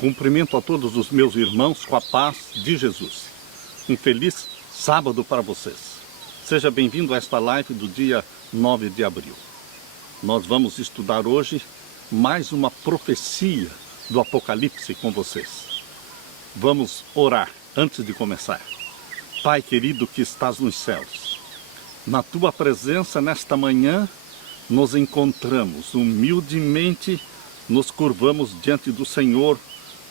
Cumprimento a todos os meus irmãos com a paz de Jesus. Um feliz sábado para vocês. Seja bem-vindo a esta live do dia 9 de abril. Nós vamos estudar hoje mais uma profecia do Apocalipse com vocês. Vamos orar antes de começar. Pai querido que estás nos céus, na tua presença nesta manhã nos encontramos, humildemente nos curvamos diante do Senhor,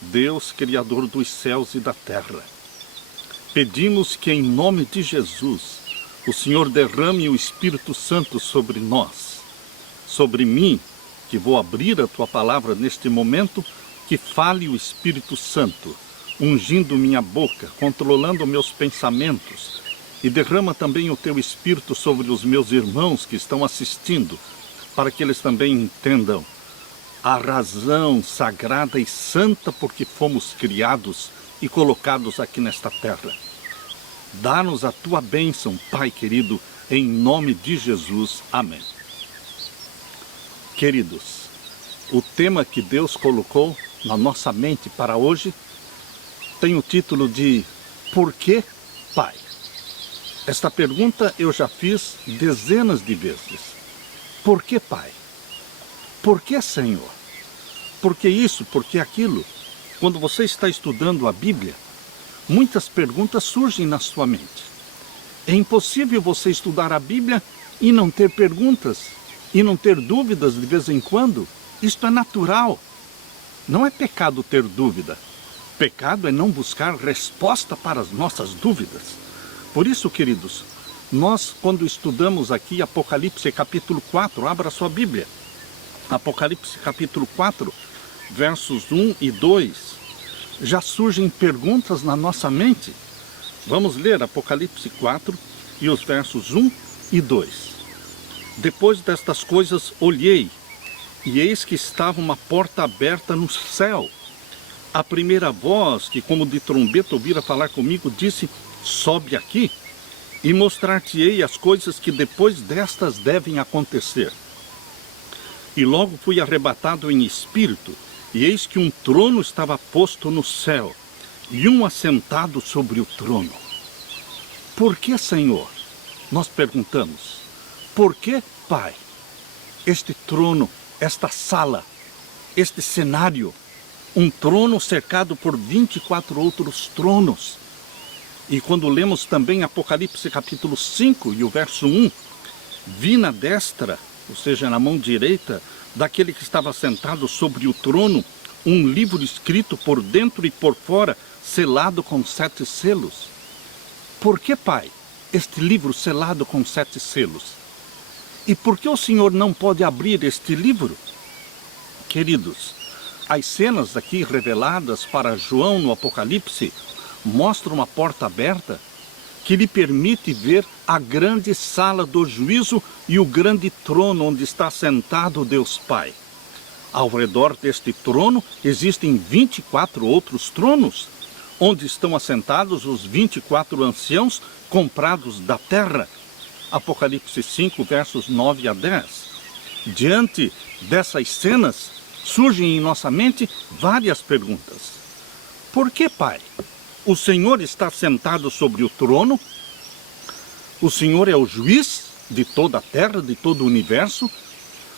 Deus, Criador dos céus e da terra. Pedimos que em nome de Jesus, o Senhor derrame o Espírito Santo sobre nós, sobre mim, que vou abrir a tua palavra neste momento, que fale o Espírito Santo, ungindo minha boca, controlando meus pensamentos, e derrama também o teu Espírito sobre os meus irmãos que estão assistindo, para que eles também entendam a razão sagrada e santa por que fomos criados e colocados aqui nesta terra. Dá-nos a tua bênção, Pai querido, em nome de Jesus. Amém. Queridos, o tema que Deus colocou na nossa mente para hoje tem o título de Por que Pai? Esta pergunta eu já fiz dezenas de vezes. Por que Pai? Por que Senhor? Por que isso? Por que aquilo? Quando você está estudando a Bíblia, muitas perguntas surgem na sua mente. É impossível você estudar a Bíblia e não ter perguntas, e não ter dúvidas de vez em quando. Isto é natural. Não é pecado ter dúvida. Pecado é não buscar resposta para as nossas dúvidas. Por isso, queridos, nós quando estudamos aqui Apocalipse capítulo 4, abra sua Bíblia. Apocalipse capítulo 4, versos 1 e 2, já surgem perguntas na nossa mente. Vamos ler Apocalipse 4 e os versos 1 e 2. Depois destas coisas olhei, e eis que estava uma porta aberta no céu. A primeira voz, que como de trombeta ouvira falar comigo, disse: sobe aqui, e mostrar-te-ei as coisas que depois destas devem acontecer. E logo fui arrebatado em espírito, e eis que um trono estava posto no céu, e um assentado sobre o trono. Por que, Senhor? Nós perguntamos. Por que, Pai? Este trono, esta sala, este cenário, um trono cercado por 24 outros tronos. E quando lemos também Apocalipse capítulo 5 e o verso 1, vi na destra, ou seja, na mão direita, daquele que estava sentado sobre o trono, um livro escrito por dentro e por fora, selado com 7 selos. Por que, Pai, este livro selado com 7 selos? E por que o Senhor não pode abrir este livro? Queridos, as cenas aqui reveladas para João no Apocalipse mostram uma porta aberta que lhe permite ver a grande sala do juízo e o grande trono onde está sentado Deus Pai. Ao redor deste trono existem 24 outros tronos, onde estão assentados os 24 anciãos comprados da terra. Apocalipse 5, versos 9 a 10. Diante dessas cenas, surgem em nossa mente várias perguntas. Por que, Pai? O Senhor está sentado sobre o trono? O Senhor é o juiz de toda a terra, de todo o universo?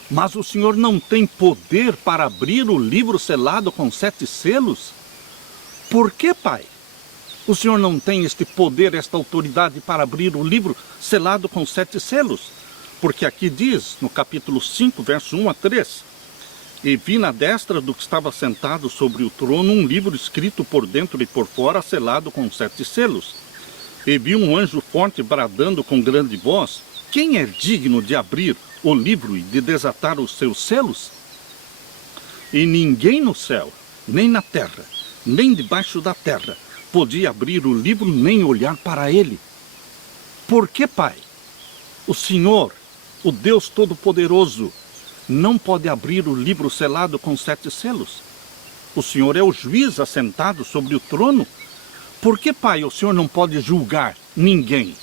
Mas o Senhor não tem poder para abrir o livro selado com 7 selos? Por que, Pai? O Senhor não tem este poder, esta autoridade para abrir o livro selado com 7 selos? Porque aqui diz, no capítulo 5, verso 1 a 3, e vi na destra do que estava sentado sobre o trono um livro escrito por dentro e por fora, selado com 7 selos. E vi um anjo forte bradando com grande voz: quem é digno de abrir o livro e de desatar os seus selos? E ninguém no céu, nem na terra, nem debaixo da terra, podia abrir o livro nem olhar para ele. Por que, Pai? O Senhor, o Deus Todo-Poderoso, não pode abrir o livro selado com 7 selos. O Senhor é o juiz assentado sobre o trono. Por que, Pai, o Senhor não pode julgar ninguém?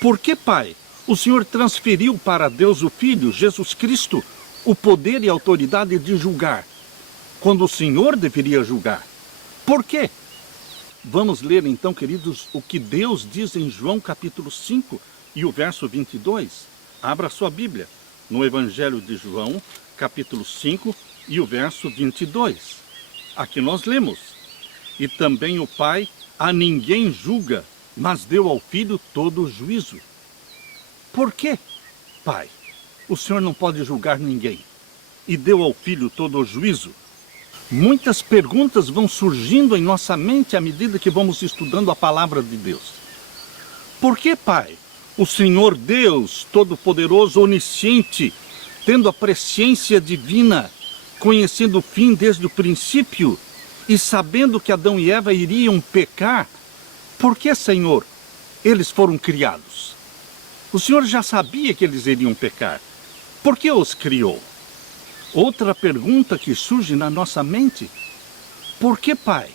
Por que, Pai, o Senhor transferiu para Deus o Filho, Jesus Cristo, o poder e a autoridade de julgar? quando o Senhor deveria julgar? Por quê? Vamos ler então, queridos, o que Deus diz em João capítulo 5 e o verso 22. Abra sua Bíblia no Evangelho de João, capítulo 5 e o verso 22. Aqui nós lemos: e também o Pai a ninguém julga, mas deu ao Filho todo o juízo. Por quê, Pai? O Senhor não pode julgar ninguém e deu ao Filho todo o juízo? Muitas perguntas vão surgindo em nossa mente à medida que vamos estudando a palavra de Deus. Por que, Pai, o Senhor Deus Todo-Poderoso, Onisciente, tendo a presciência divina, conhecendo o fim desde o princípio e sabendo que Adão e Eva iriam pecar, por que, Senhor, eles foram criados? O Senhor já sabia que eles iriam pecar. Por que os criou? Outra pergunta que surge na nossa mente: por que, Pai,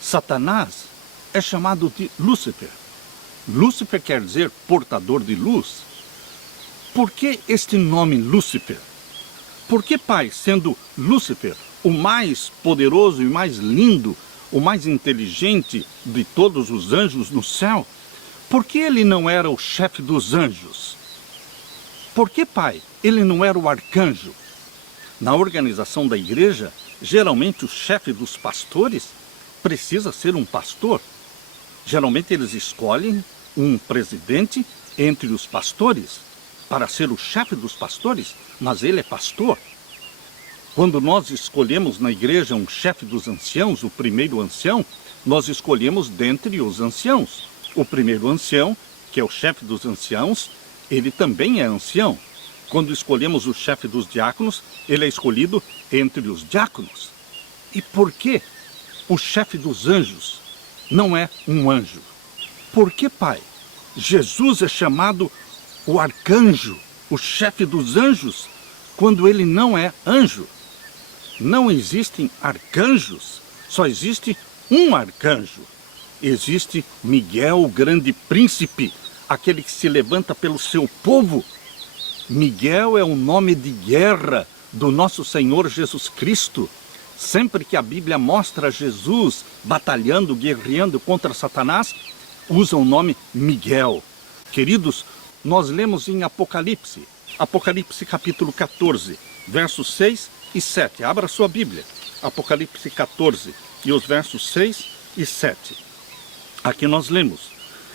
Satanás é chamado de Lúcifer? Lúcifer quer dizer portador de luz. Por que este nome Lúcifer? Por que, Pai, sendo Lúcifer o mais poderoso e mais lindo, o mais inteligente de todos os anjos no céu, por que ele não era o chefe dos anjos? Por que, Pai, ele não era o arcanjo? Na organização da igreja, geralmente o chefe dos pastores precisa ser um pastor. Geralmente eles escolhem um presidente entre os pastores para ser o chefe dos pastores, mas ele é pastor. Quando nós escolhemos na igreja um chefe dos anciãos, o primeiro ancião, nós escolhemos dentre os anciãos. O primeiro ancião, que é o chefe dos anciãos, ele também é ancião. Quando escolhemos o chefe dos diáconos, ele é escolhido entre os diáconos. E por que o chefe dos anjos não é um anjo? Por que, Pai, Jesus é chamado o arcanjo, o chefe dos anjos, quando ele não é anjo? Não existem arcanjos, só existe um arcanjo. Existe Miguel, o grande príncipe, aquele que se levanta pelo seu povo. Miguel é o nome de guerra do nosso Senhor Jesus Cristo. Sempre que a Bíblia mostra Jesus batalhando, guerreando contra Satanás, usa o nome Miguel. Queridos, nós lemos em Apocalipse, Apocalipse capítulo 14, versos 6 e 7. Abra sua Bíblia, Apocalipse 14 e os versos 6 e 7. Aqui nós lemos: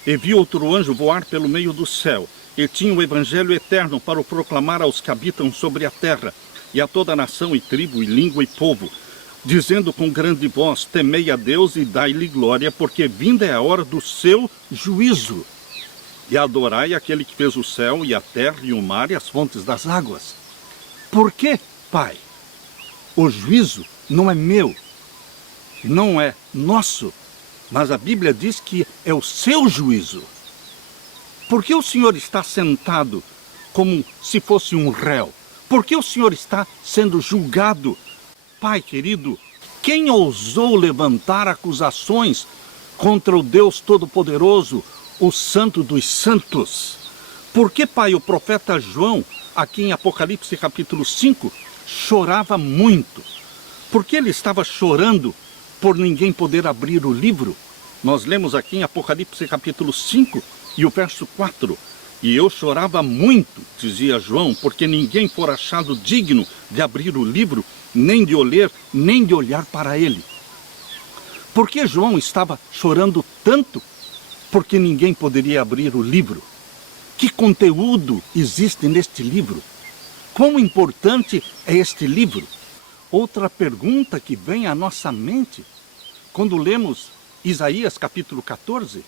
e vi outro anjo voar pelo meio do céu, e tinha o evangelho eterno para o proclamar aos que habitam sobre a terra, e a toda nação e tribo e língua e povo, dizendo com grande voz: temei a Deus e dai-lhe glória, porque vinda é a hora do seu juízo. E adorai aquele que fez o céu e a terra e o mar e as fontes das águas. Por quê, Pai? O juízo não é meu, não é nosso, mas a Bíblia diz que é o seu juízo. Por que o Senhor está sentado como se fosse um réu? Por que o Senhor está sendo julgado? Pai querido, quem ousou levantar acusações contra o Deus Todo-Poderoso, o Santo dos Santos? Por que, Pai, o profeta João, aqui em Apocalipse capítulo 5, chorava muito? Por que ele estava chorando por ninguém poder abrir o livro? Nós lemos aqui em Apocalipse capítulo 5 e o verso 4. E eu chorava muito, dizia João, porque ninguém for achado digno de abrir o livro, nem de o ler, nem de olhar para ele. Por que João estava chorando tanto? Porque ninguém poderia abrir o livro. Que conteúdo existe neste livro? Quão importante é este livro? Outra pergunta que vem à nossa mente, quando lemos Isaías capítulo 14,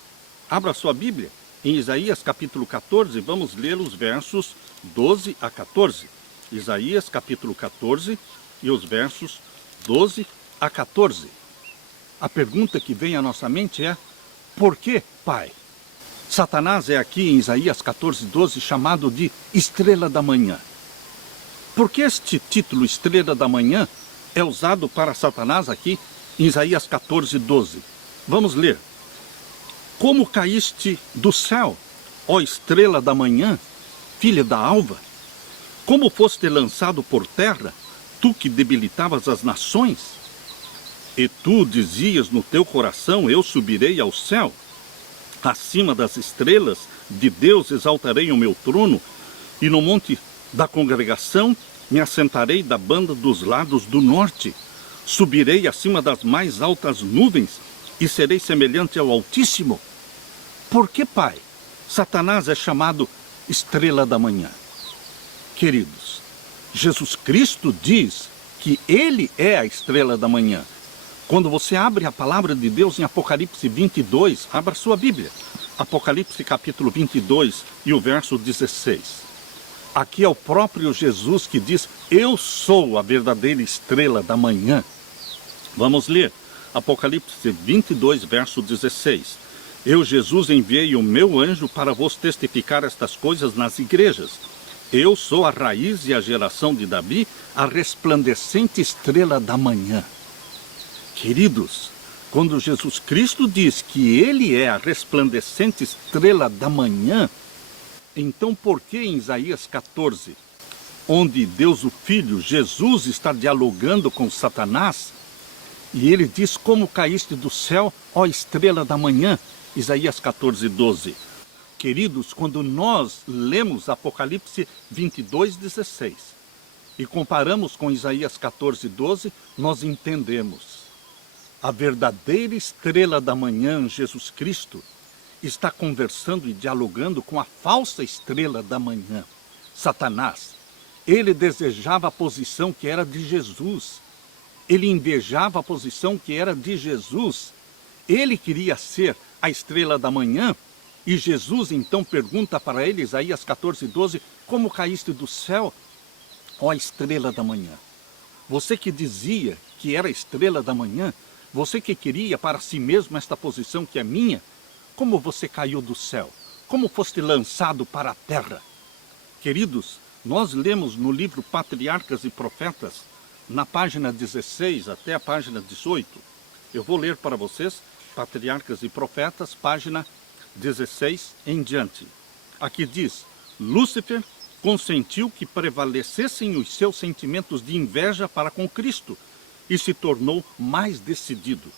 abra sua Bíblia. Em Isaías capítulo 14, vamos ler os versos 12 a 14. Isaías capítulo 14 e os versos 12 a 14. A pergunta que vem à nossa mente é: por que, Pai? Satanás é aqui em Isaías 14, 12 chamado de Estrela da Manhã. Por que este título Estrela da Manhã é usado para Satanás aqui em Isaías 14, 12? Vamos ler. Como caíste do céu, ó estrela da manhã, filha da alva? Como foste lançado por terra, tu que debilitavas as nações? E tu dizias no teu coração, eu subirei ao céu, acima das estrelas de Deus exaltarei o meu trono, e no monte da congregação me assentarei da banda dos lados do norte. Subirei acima das mais altas nuvens e serei semelhante ao Altíssimo. Por que, Pai, Satanás é chamado estrela da manhã? Queridos, Jesus Cristo diz que ele é a estrela da manhã. Quando você abre a palavra de Deus em Apocalipse 22, abra sua Bíblia. Apocalipse capítulo 22 e o verso 16. Aqui é o próprio Jesus que diz, eu sou a verdadeira estrela da manhã. Vamos ler. Apocalipse 22, verso 16. Eu, Jesus, enviei o meu anjo para vos testificar estas coisas nas igrejas. Eu sou a raiz e a geração de Davi, a resplandecente estrela da manhã. Queridos, quando Jesus Cristo diz que ele é a resplandecente estrela da manhã, então por que em Isaías 14, onde Deus o Filho, Jesus, está dialogando com Satanás, e ele diz, como caíste do céu, ó estrela da manhã, Isaías 14, 12. Queridos, quando nós lemos Apocalipse 22, 16, e comparamos com Isaías 14, 12, nós entendemos. A verdadeira estrela da manhã, Jesus Cristo, está conversando e dialogando com a falsa estrela da manhã, Satanás. Ele desejava a posição que era de Jesus. Ele invejava a posição que era de Jesus. Ele queria ser a estrela da manhã. E Jesus então pergunta para ele, Isaías 14, 12, como caíste do céu, ó estrela da manhã? Você que dizia que era a estrela da manhã, você que queria para si mesmo esta posição que é minha, como você caiu do céu? Como foste lançado para a terra? Queridos, nós lemos no livro Patriarcas e Profetas, na página 16 até a página 18. Eu vou ler para vocês, Patriarcas e Profetas, página 16 em diante. Aqui diz, Lúcifer consentiu que prevalecessem os seus sentimentos de inveja para com Cristo e se tornou mais decidido.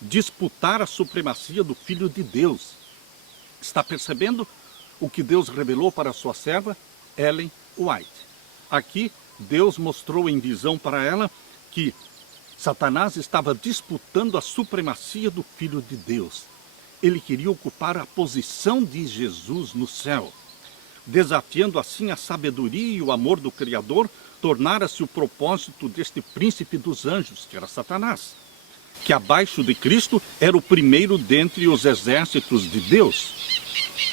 Disputar a supremacia do Filho de Deus. Está percebendo o que Deus revelou para sua serva, Ellen White? Aqui, Deus mostrou em visão para ela que Satanás estava disputando a supremacia do Filho de Deus. Ele queria ocupar a posição de Jesus no céu. Desafiando assim a sabedoria e o amor do Criador, tornara-se o propósito deste príncipe dos anjos, que era Satanás, que abaixo de Cristo era o primeiro dentre os exércitos de Deus.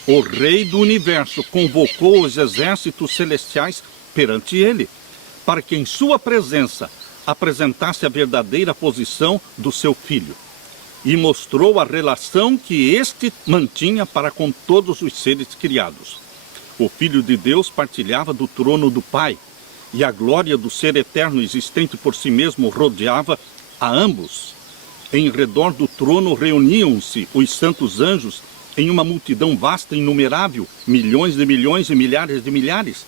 O Rei do Universo convocou os exércitos celestiais perante ele, para que em sua presença apresentasse a verdadeira posição do seu filho, e mostrou a relação que este mantinha para com todos os seres criados. O Filho de Deus partilhava do trono do Pai, e a glória do ser eterno existente por si mesmo rodeava a ambos. Em redor do trono reuniam-se os santos anjos em uma multidão vasta e inumerável, milhões de milhões e milhares de milhares,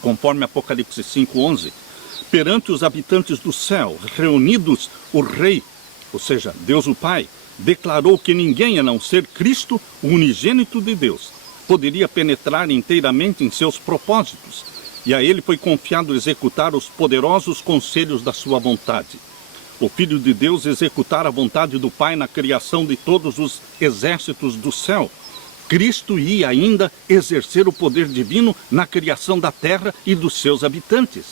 conforme Apocalipse 5:11. Perante os habitantes do céu, reunidos, o Rei, ou seja, Deus o Pai, declarou que ninguém, a não ser Cristo, o unigênito de Deus, poderia penetrar inteiramente em seus propósitos, e a ele foi confiado executar os poderosos conselhos da sua vontade. O Filho de Deus executara a vontade do Pai na criação de todos os exércitos do céu. Cristo ia ainda exercer o poder divino na criação da terra e dos seus habitantes.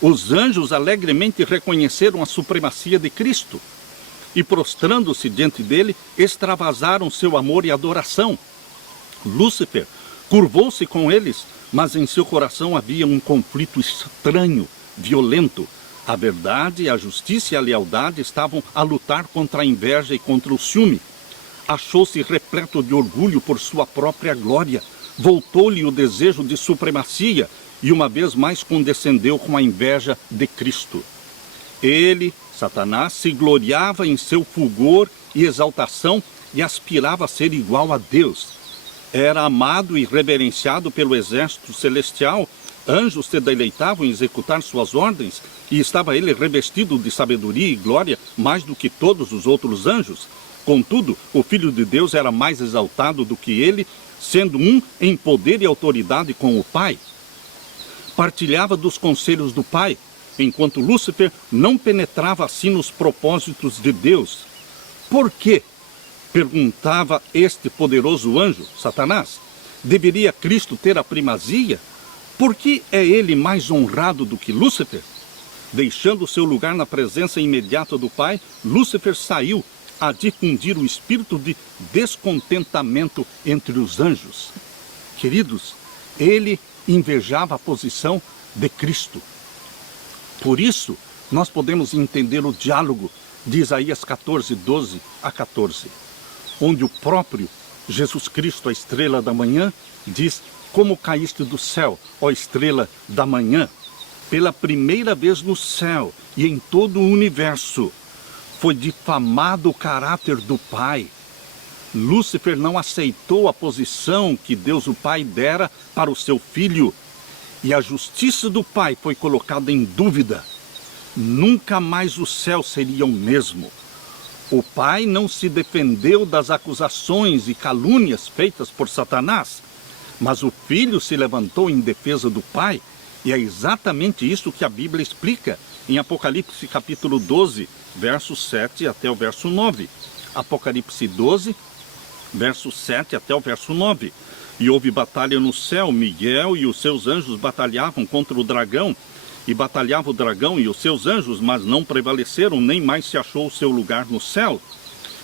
Os anjos alegremente reconheceram a supremacia de Cristo e, prostrando-se diante dele, extravasaram seu amor e adoração. Lúcifer curvou-se com eles, mas em seu coração havia um conflito estranho, violento. A verdade, a justiça e a lealdade estavam a lutar contra a inveja e contra o ciúme. Achou-se repleto de orgulho por sua própria glória. Voltou-lhe o desejo de supremacia e uma vez mais condescendeu com a inveja de Cristo. Ele, Satanás, se gloriava em seu fulgor e exaltação e aspirava a ser igual a Deus. Era amado e reverenciado pelo exército celestial Anjos se deleitavam em executar suas ordens, e estava ele revestido de sabedoria e glória mais do que todos os outros anjos. Contudo, o Filho de Deus era mais exaltado do que ele, sendo um em poder e autoridade com o Pai. Partilhava dos conselhos do Pai, enquanto Lúcifer não penetrava assim nos propósitos de Deus. Por quê? Perguntava este poderoso anjo, Satanás. Deveria Cristo ter a primazia? Por que é ele mais honrado do que Lúcifer? Deixando seu lugar na presença imediata do Pai, Lúcifer saiu a difundir o espírito de descontentamento entre os anjos. Queridos, ele invejava a posição de Cristo. Por isso, nós podemos entender o diálogo de Isaías 14, 12 a 14, onde o próprio Jesus Cristo, a estrela da manhã, diz: como caíste do céu, ó estrela da manhã. Pela primeira vez no céu e em todo o universo, foi difamado o caráter do Pai. Lúcifer não aceitou a posição que Deus o Pai dera para o seu filho, e a justiça do Pai foi colocada em dúvida. Nunca mais o céu seria o mesmo. O Pai não se defendeu das acusações e calúnias feitas por Satanás, mas o Filho se levantou em defesa do Pai, e é exatamente isso que a Bíblia explica em Apocalipse capítulo 12, verso 7 até o verso 9. Apocalipse 12, verso 7 até o verso 9. E houve batalha no céu, Miguel e os seus anjos batalhavam contra o dragão, e batalhava o dragão e os seus anjos, mas não prevaleceram, nem mais se achou o seu lugar no céu.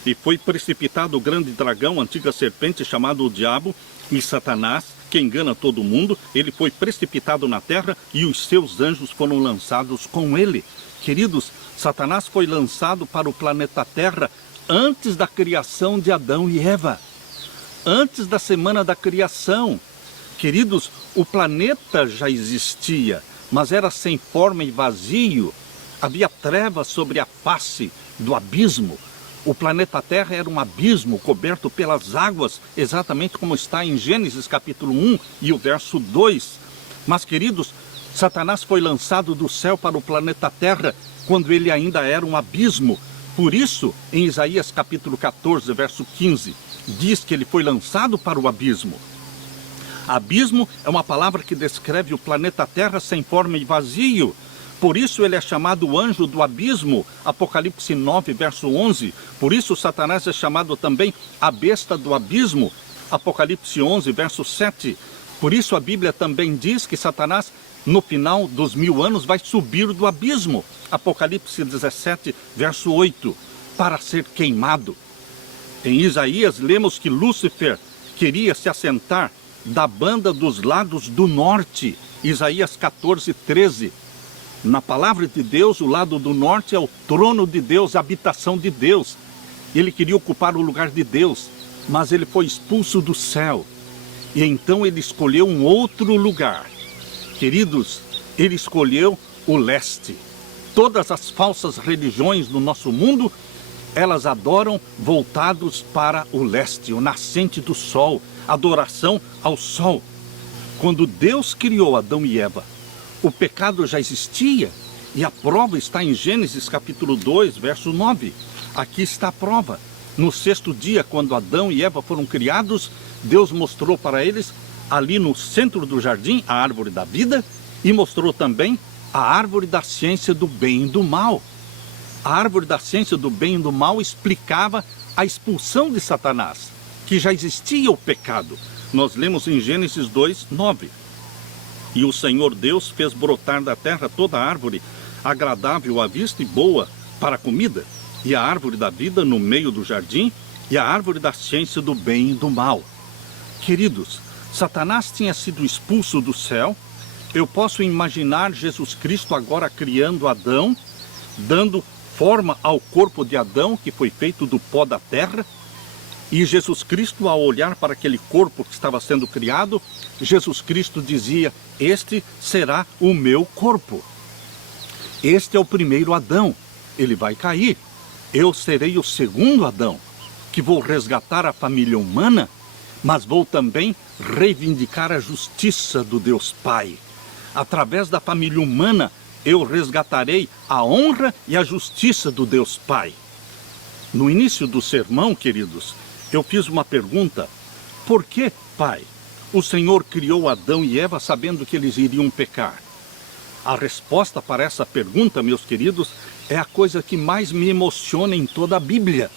E foi precipitado o grande dragão, antiga serpente, chamado o Diabo e Satanás, que engana todo mundo. Ele foi precipitado na terra e os seus anjos foram lançados com ele. Queridos, Satanás foi lançado para o planeta Terra antes da criação de Adão e Eva. Antes da semana da criação. Queridos, o planeta já existia, mas era sem forma e vazio. Havia trevas sobre a face do abismo. O planeta Terra era um abismo coberto pelas águas, exatamente como está em Gênesis capítulo 1 e o verso 2. Mas, queridos, Satanás foi lançado do céu para o planeta Terra quando ele ainda era um abismo. Por isso, em Isaías capítulo 14, verso 15, diz que ele foi lançado para o abismo. Abismo é uma palavra que descreve o planeta Terra sem forma e vazio. Por isso ele é chamado anjo do abismo, Apocalipse 9, verso 11. Por isso Satanás é chamado também a besta do abismo, Apocalipse 11, verso 7. Por isso a Bíblia também diz que Satanás, no final dos 1000 anos, vai subir do abismo, Apocalipse 17, verso 8, para ser queimado. Em Isaías lemos que Lúcifer queria se assentar da banda dos lados do norte, Isaías 14, 13. Na palavra de Deus, o lado do norte é o trono de Deus, a habitação de Deus. Ele queria ocupar o lugar de Deus, mas ele foi expulso do céu. E então ele escolheu um outro lugar. Queridos, ele escolheu o leste. Todas as falsas religiões do nosso mundo, elas adoram voltados para o leste, o nascente do sol, adoração ao sol. Quando Deus criou Adão e Eva, o pecado já existia, e a prova está em Gênesis capítulo 2, verso 9. Aqui está a prova. No 6º dia, quando Adão e Eva foram criados, Deus mostrou para eles, ali no centro do jardim, a árvore da vida, e mostrou também a árvore da ciência do bem e do mal. A árvore da ciência do bem e do mal explicava a expulsão de Satanás, que já existia o pecado. Nós lemos em Gênesis 2, 9. E o Senhor Deus fez brotar da terra toda árvore agradável à vista e boa para a comida, e a árvore da vida no meio do jardim, e a árvore da ciência do bem e do mal. Queridos, Satanás tinha sido expulso do céu. Eu posso imaginar Jesus Cristo agora criando Adão, dando forma ao corpo de Adão, que foi feito do pó da terra. E Jesus Cristo, ao olhar para aquele corpo que estava sendo criado, Jesus Cristo dizia: este será o meu corpo. Este é o primeiro Adão, ele vai cair. Eu serei o segundo Adão, que vou resgatar a família humana, mas vou também reivindicar a justiça do Deus Pai. Através da família humana, eu resgatarei a honra e a justiça do Deus Pai. No início do sermão, queridos, eu fiz uma pergunta: por que, Pai, o Senhor criou Adão e Eva sabendo que eles iriam pecar? A resposta para essa pergunta, meus queridos, é a coisa que mais me emociona em toda a Bíblia.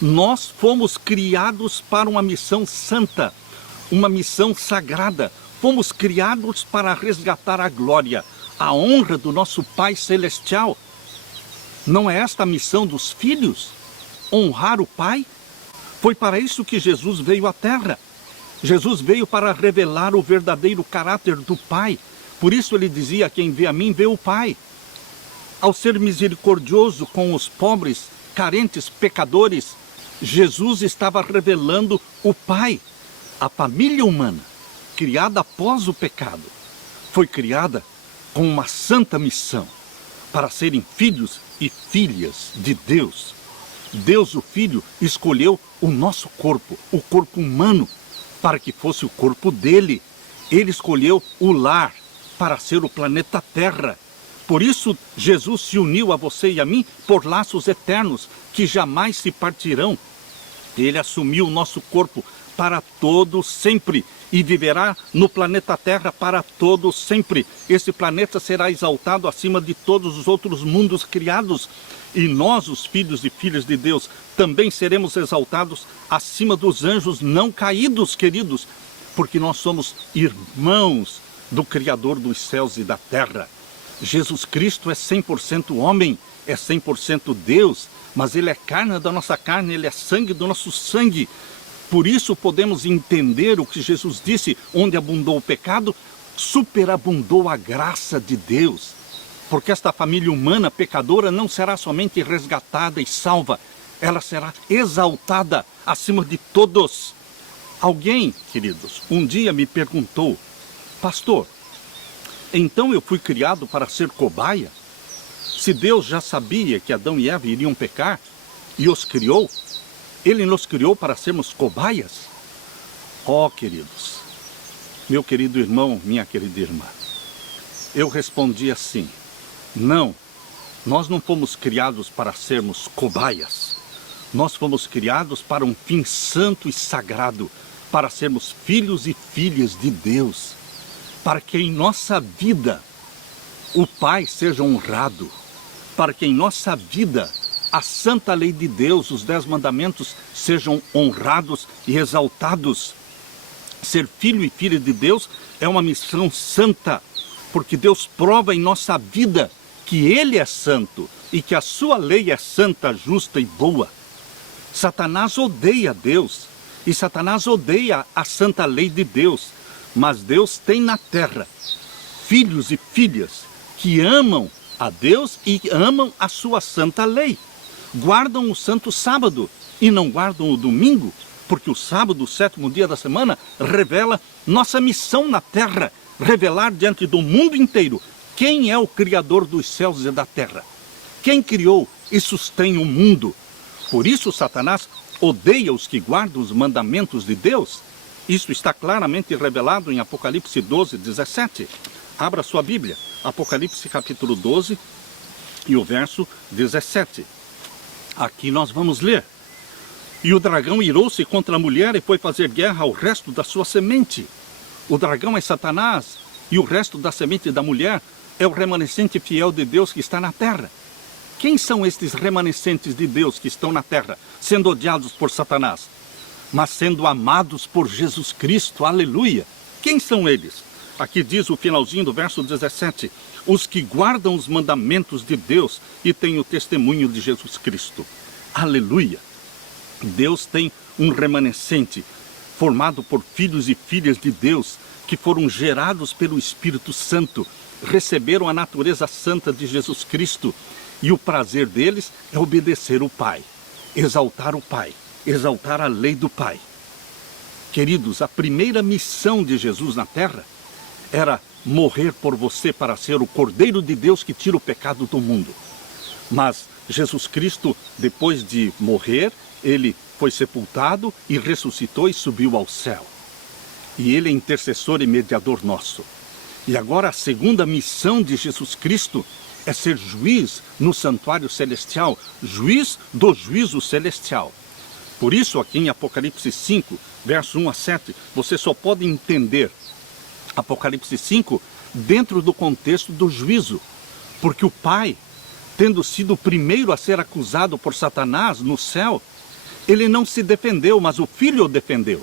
Nós fomos criados para uma missão santa, uma missão sagrada. Fomos criados para resgatar a glória, a honra do nosso Pai Celestial. Não é esta a missão dos filhos? Honrar o Pai? Foi para isso que Jesus veio à Terra. Jesus veio para revelar o verdadeiro caráter do Pai. Por isso ele dizia: quem vê a mim, vê o Pai. Ao ser misericordioso com os pobres, carentes, pecadores, Jesus estava revelando o Pai. A família humana, criada após o pecado, foi criada com uma santa missão, para serem filhos e filhas de Deus. Deus, o Filho, escolheu o nosso corpo, o corpo humano, para que fosse o corpo dele. Ele escolheu o lar para ser o planeta Terra. Por isso, Jesus se uniu a você e a mim por laços eternos, que jamais se partirão. Ele assumiu o nosso corpo para todo sempre e viverá no planeta Terra para todo sempre. Esse planeta será exaltado acima de todos os outros mundos criados. E nós, os filhos e filhas de Deus, também seremos exaltados acima dos anjos não caídos, queridos, porque nós somos irmãos do Criador dos céus e da terra. Jesus Cristo é 100% homem, é 100% Deus, mas ele é carne da nossa carne, ele é sangue do nosso sangue. Por isso podemos entender o que Jesus disse: onde abundou o pecado, superabundou a graça de Deus. Porque esta família humana pecadora não será somente resgatada e salva, ela será exaltada acima de todos. Alguém, queridos, um dia me perguntou: pastor, então eu fui criado para ser cobaia? Se Deus já sabia que Adão e Eva iriam pecar e os criou, ele nos criou para sermos cobaias? Oh, queridos, meu querido irmão, minha querida irmã, eu respondi assim: não, nós não fomos criados para sermos cobaias. Nós fomos criados para um fim santo e sagrado, para sermos filhos e filhas de Deus, para que em nossa vida o Pai seja honrado, para que em nossa vida a santa lei de Deus, os 10 mandamentos, sejam honrados e exaltados. Ser filho e filha de Deus é uma missão santa, porque Deus prova em nossa vida que Ele é santo e que a sua lei é santa, justa e boa. Satanás odeia Deus e Satanás odeia a santa lei de Deus, mas Deus tem na terra filhos e filhas que amam a Deus e amam a sua santa lei. Guardam o santo sábado e não guardam o domingo, porque o sábado, o 7º dia da semana, revela nossa missão na terra, revelar diante do mundo inteiro quem é o Criador dos céus e da terra, quem criou e sustém o mundo. Por isso Satanás odeia os que guardam os mandamentos de Deus. Isso está claramente revelado em Apocalipse 12, 17. Abra sua Bíblia, Apocalipse capítulo 12 e o verso 17. Aqui nós vamos ler: e o dragão irou-se contra a mulher e foi fazer guerra ao resto da sua semente. O dragão é Satanás e o resto da semente da mulher é o remanescente fiel de Deus que está na terra. Quem são estes remanescentes de Deus que estão na terra, sendo odiados por Satanás, mas sendo amados por Jesus Cristo? Aleluia! Quem são eles? Aqui diz o finalzinho do verso 17: os que guardam os mandamentos de Deus e têm o testemunho de Jesus Cristo. Aleluia! Deus tem um remanescente formado por filhos e filhas de Deus que foram gerados pelo Espírito Santo, receberam a natureza santa de Jesus Cristo, e o prazer deles é obedecer o Pai, exaltar o Pai, exaltar a lei do Pai. Queridos, a primeira missão de Jesus na terra era morrer por você para ser o Cordeiro de Deus que tira o pecado do mundo. Mas Jesus Cristo, depois de morrer, ele foi sepultado e ressuscitou e subiu ao céu. E ele é intercessor e mediador nosso. E agora a segunda missão de Jesus Cristo é ser juiz no santuário celestial, juiz do juízo celestial. Por isso, aqui em Apocalipse 5, verso 1 a 7, você só pode entender Apocalipse 5 dentro do contexto do juízo. Porque o Pai, tendo sido o primeiro a ser acusado por Satanás no céu, ele não se defendeu, mas o Filho o defendeu.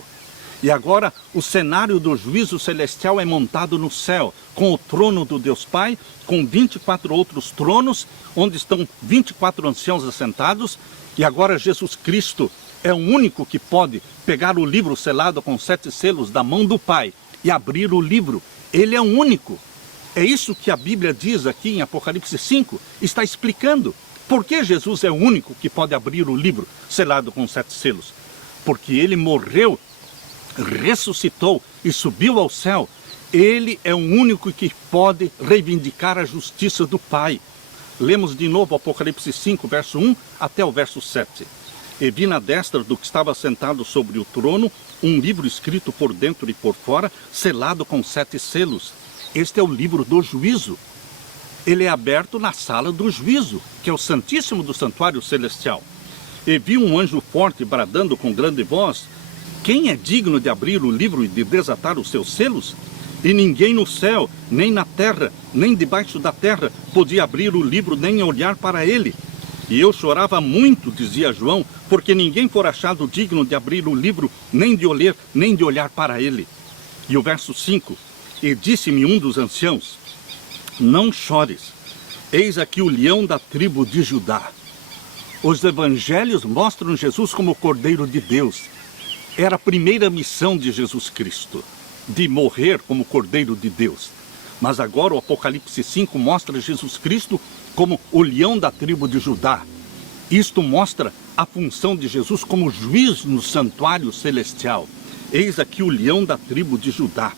E agora o cenário do juízo celestial é montado no céu, com o trono do Deus Pai, com 24 outros tronos, onde estão 24 anciãos assentados, e agora Jesus Cristo é o único que pode pegar o livro selado com 7 selos da mão do Pai e abrir o livro. Ele é o único. É isso que a Bíblia diz aqui em Apocalipse 5, está explicando por que Jesus é o único que pode abrir o livro selado com 7 selos. Porque ele morreu, ressuscitou e subiu ao céu. Ele é o único que pode reivindicar a justiça do Pai. Lemos de novo Apocalipse 5, verso 1 até o verso 7. E vi na destra do que estava sentado sobre o trono um livro escrito por dentro e por fora, selado com 7 selos. Este é o livro do juízo. Ele é aberto na sala do juízo, que é o Santíssimo do Santuário Celestial. E vi um anjo forte bradando com grande voz: quem é digno de abrir o livro e de desatar os seus selos? E ninguém no céu, nem na terra, nem debaixo da terra, podia abrir o livro nem olhar para ele. E eu chorava muito, dizia João, porque ninguém for achado digno de abrir o livro, nem de ler, nem de olhar para ele. E o verso 5, e disse-me um dos anciãos: não chores, eis aqui o leão da tribo de Judá. Os evangelhos mostram Jesus como o Cordeiro de Deus. Era a primeira missão de Jesus Cristo, de morrer como Cordeiro de Deus. Mas agora o Apocalipse 5 mostra Jesus Cristo como o leão da tribo de Judá. Isto mostra a função de Jesus como juiz no santuário celestial. Eis aqui o leão da tribo de Judá,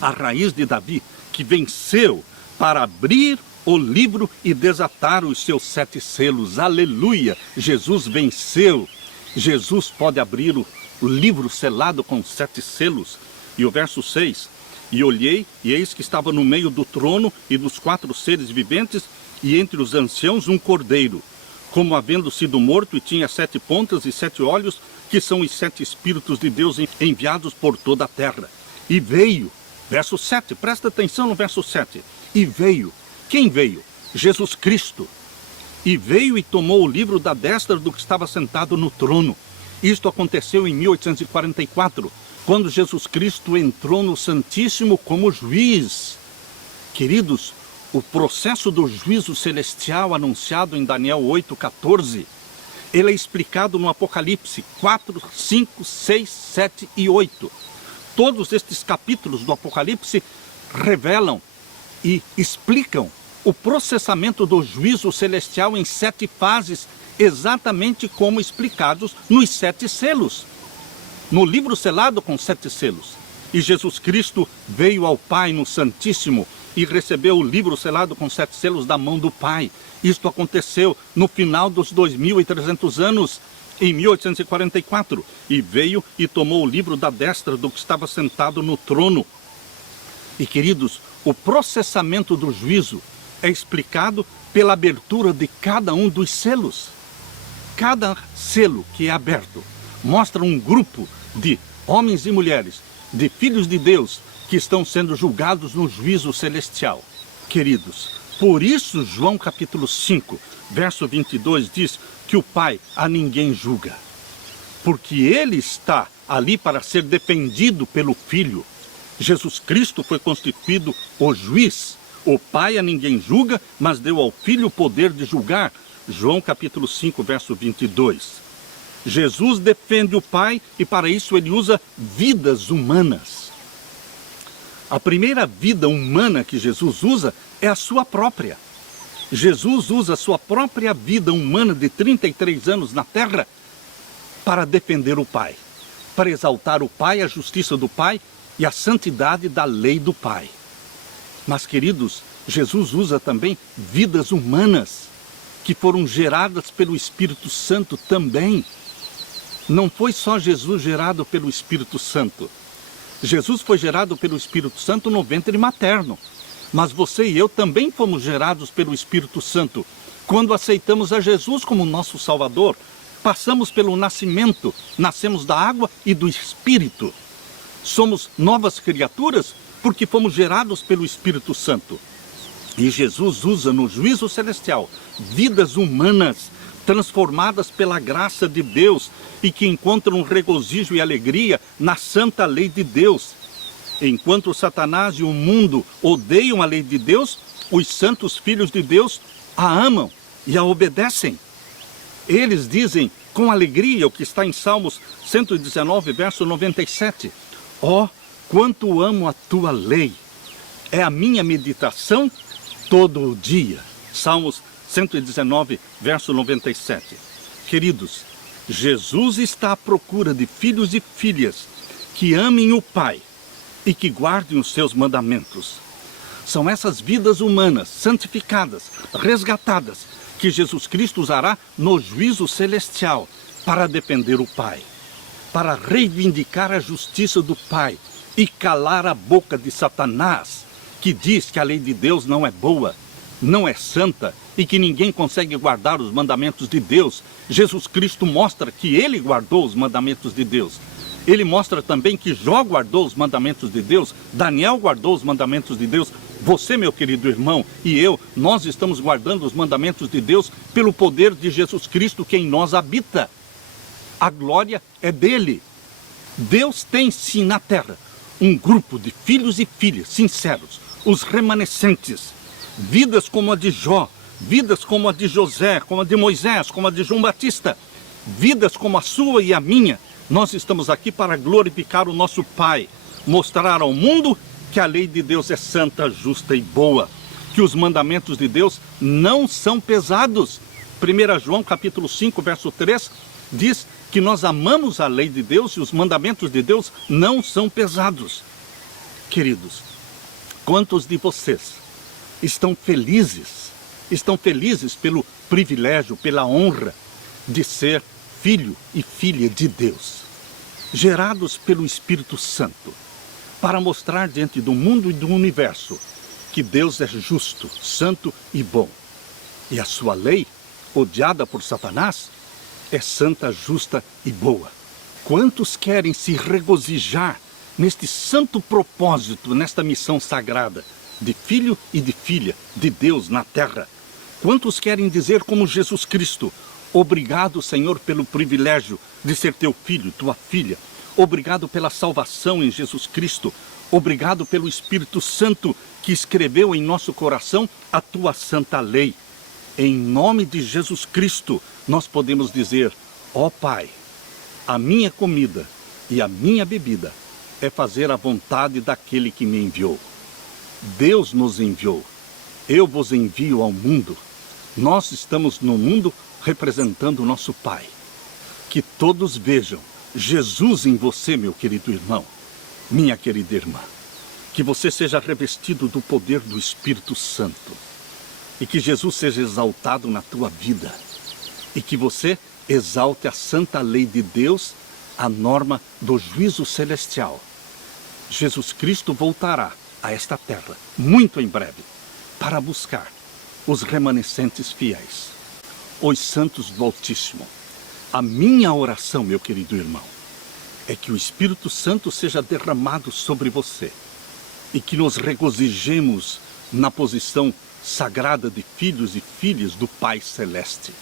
a raiz de Davi, que venceu para abrir o livro e desatar os seus 7 selos. Aleluia! Jesus venceu. Jesus pode abrir o livro selado com 7 selos. E o verso 6, e olhei, e eis que estava no meio do trono e dos 4 seres viventes, e entre os anciãos um cordeiro, como havendo sido morto, e tinha 7 pontas e 7 olhos, que são os 7 Espíritos de Deus enviados por toda a terra. E veio, verso 7, presta atenção no verso 7, e veio, quem veio? Jesus Cristo. E veio e tomou o livro da destra do que estava sentado no trono. Isto aconteceu em 1844, quando Jesus Cristo entrou no Santíssimo como juiz. Queridos, o processo do juízo celestial anunciado em Daniel 8,14, ele é explicado no Apocalipse 4, 5, 6, 7 e 8. Todos estes capítulos do Apocalipse revelam e explicam o processamento do juízo celestial em 7 fases, exatamente como explicados nos 7 selos. No livro selado com 7 selos. E Jesus Cristo veio ao Pai no Santíssimo e recebeu o livro selado com 7 selos da mão do Pai. Isto aconteceu no final dos 2300 anos, em 1844. E veio e tomou o livro da destra do que estava sentado no trono. E queridos, o processamento do juízo é explicado pela abertura de cada um dos selos. Cada selo que é aberto mostra um grupo de homens e mulheres, de filhos de Deus, que estão sendo julgados no juízo celestial. Queridos, por isso João capítulo 5, verso 22 diz que o Pai a ninguém julga, porque ele está ali para ser defendido pelo Filho. Jesus Cristo foi constituído o juiz. O Pai a ninguém julga, mas deu ao Filho o poder de julgar. João capítulo 5, verso 22. Jesus defende o Pai e para isso ele usa vidas humanas. A primeira vida humana que Jesus usa é a sua própria. Jesus usa a sua própria vida humana de 33 anos na terra para defender o Pai, para exaltar o Pai, a justiça do Pai e a santidade da lei do Pai. Mas, queridos, Jesus usa também vidas humanas que foram geradas pelo Espírito Santo também. Não foi só Jesus gerado pelo Espírito Santo. Jesus foi gerado pelo Espírito Santo no ventre materno. Mas você e eu também fomos gerados pelo Espírito Santo. Quando aceitamos a Jesus como nosso Salvador, passamos pelo nascimento, nascemos da água e do Espírito. Somos novas criaturas porque fomos gerados pelo Espírito Santo. E Jesus usa no juízo celestial vidas humanas transformadas pela graça de Deus e que encontram regozijo e alegria na santa lei de Deus. Enquanto Satanás e o mundo odeiam a lei de Deus, os santos filhos de Deus a amam e a obedecem. Eles dizem com alegria o que está em Salmos 119, verso 97. Ó, quanto amo a tua lei! É a minha meditação todo o dia. Salmos 119, verso 97. Queridos, Jesus está à procura de filhos e filhas que amem o Pai e que guardem os seus mandamentos. São essas vidas humanas, santificadas, resgatadas, que Jesus Cristo usará no juízo celestial para defender o Pai, para reivindicar a justiça do Pai e calar a boca de Satanás, que diz que a lei de Deus não é boa, não é santa e que ninguém consegue guardar os mandamentos de Deus. Jesus Cristo mostra que ele guardou os mandamentos de Deus. Ele mostra também que Jó guardou os mandamentos de Deus, Daniel guardou os mandamentos de Deus. Você, meu querido irmão, e eu, nós estamos guardando os mandamentos de Deus pelo poder de Jesus Cristo que em nós habita. A glória é dele. Deus tem sim na terra um grupo de filhos e filhas sinceros, os remanescentes, vidas como a de Jó, vidas como a de José, como a de Moisés, como a de João Batista, vidas como a sua e a minha. Nós estamos aqui para glorificar o nosso Pai, mostrar ao mundo que a lei de Deus é santa, justa e boa, que os mandamentos de Deus não são pesados. 1 João capítulo 5, verso 3, diz que nós amamos a lei de Deus e os mandamentos de Deus não são pesados. Queridos, quantos de vocês estão felizes pelo privilégio, pela honra de ser filho e filha de Deus, gerados pelo Espírito Santo, para mostrar diante do mundo e do universo que Deus é justo, santo e bom. E a sua lei, odiada por Satanás, é santa, justa e boa. Quantos querem se regozijar neste santo propósito, nesta missão sagrada de filho e de filha de Deus na terra? Quantos querem dizer como Jesus Cristo: obrigado, Senhor, pelo privilégio de ser teu filho, tua filha. Obrigado pela salvação em Jesus Cristo. Obrigado pelo Espírito Santo que escreveu em nosso coração a tua santa lei. Em nome de Jesus Cristo, nós podemos dizer: ó Pai, a minha comida e a minha bebida é fazer a vontade daquele que me enviou. Deus nos enviou. Eu vos envio ao mundo. Nós estamos no mundo representando o nosso Pai. Que todos vejam Jesus em você, meu querido irmão, minha querida irmã. Que você seja revestido do poder do Espírito Santo. E que Jesus seja exaltado na tua vida. E que você exalte a santa lei de Deus, a norma do juízo celestial. Jesus Cristo voltará a esta terra, muito em breve, para buscar os remanescentes fiéis, os santos do Altíssimo. A minha oração, meu querido irmão, é que o Espírito Santo seja derramado sobre você e que nos regozijemos na posição sagrada de filhos e filhas do Pai Celeste.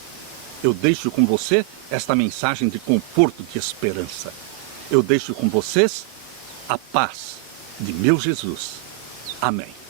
Eu deixo com você esta mensagem de conforto, de esperança. Eu deixo com vocês a paz de meu Jesus. Amém.